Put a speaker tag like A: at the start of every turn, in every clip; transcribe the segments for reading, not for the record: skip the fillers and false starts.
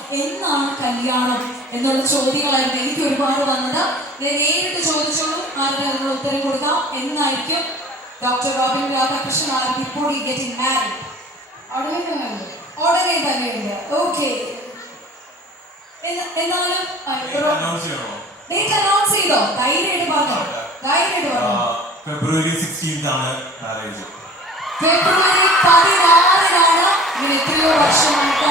A: എന്നാണ് കല്യാണം എന്നുള്ള ചോദ്യങ്ങളായിരുന്നു എനിക്ക് ഒരുപാട് വന്നത്. ഞാൻ നേരിട്ട് ചോദിച്ചോളൂ, ആരുടെ അതിനുള്ള ഉത്തരം കൊടുക്കാം. എന്നായിരിക്കും doctor Robin Radhakrishnan R before he getting married? ഉടനെ തന്നെയുണ്ട്. ഓക്കെ, എന്നാലും ഡേറ്റ് അനൗൺസ് ചെയ്തോ? ധൈര്യമായിട്ട് പറഞ്ഞോ, ധൈര്യമായിട്ട് പറഞ്ഞോ.
B: ഫെബ്രുവരി 16 ആണ് മാരേജ്.
A: ഫെബ്രുവരി 16-നാണ്. ഇങ്ങനെ എത്രയോ വർഷമായിട്ട്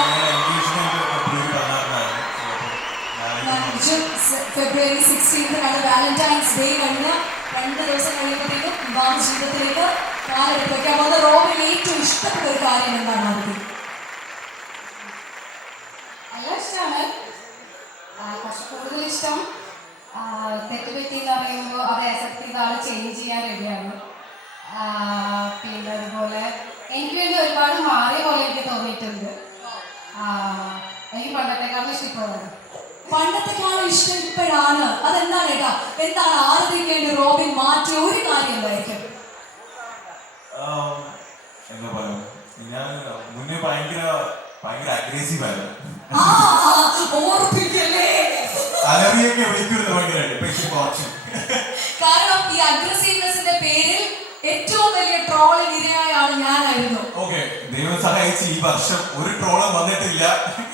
A: ഫെബ്രുവരി 16-നാണ് വാലന്റൈൻസ് ഡേ കഴിഞ്ഞ് 2 ദിവസം കഴിയുമ്പോഴത്തേക്കും വിവാഹ ജീവിതത്തിലേക്ക് കാലെടുത്ത് വയ്ക്കാൻ പോകുന്ന റോബിന് ഏറ്റവും ഇഷ്ടപ്പെട്ട ഒരു കാര്യം എന്താണ്? അവർക്ക്
C: എല്ലാം ഇഷ്ടമാണ്. കുറച്ച് കൂടുതൽ ഇഷ്ടം തെറ്റുപറ്റി എന്ന് പറയുമ്പോൾ അത് അക്സെപ്റ്റ് ചെയ്ത ആൾ ചേഞ്ച് ചെയ്യാൻ റെഡിയാണ്. പിന്നെ അതുപോലെ എനിക്ക് വേണ്ടി ഒരുപാട് മാറിയ പോലെ എനിക്ക് തോന്നിയിട്ടുണ്ട്. എനിക്ക് പണ്ടത്തെക്കാളും ഇഷ്ടപ്പെടുന്നത്.
A: പണ്ടത്തെക്കാളും ഇഷ്ടം ഇപ്പോഴാണ്. അതെന്താണ് ഏട്ടാ? എന്താണ് ആദ്യത്തേക്ക് വേണ്ടി റോബിൻ മാറ്റിയ ഒരു കാര്യം എന്തായിരിക്കും?
B: എന്താ പറയാ, ഞാൻ മുന്നേ ഭയങ്കര അഗ്രസീവ് ആയിരുന്നു. അലറിയൊക്കെ വിളിക്കുന്നത് ഭയങ്കരമായിട്ട്.
A: കാരണം ഈ അഗ്രസീവ്നെസിന്റെ പേരിൽ ഏറ്റവും വലിയ ട്രോളിന് ഇരയായ ആള് ഞാനായിരുന്നു.
B: ഓക്കെ, ദൈവം സഹായിച്ച് ഈ വർഷം ഒരു ട്രോളും വന്നിട്ടില്ല.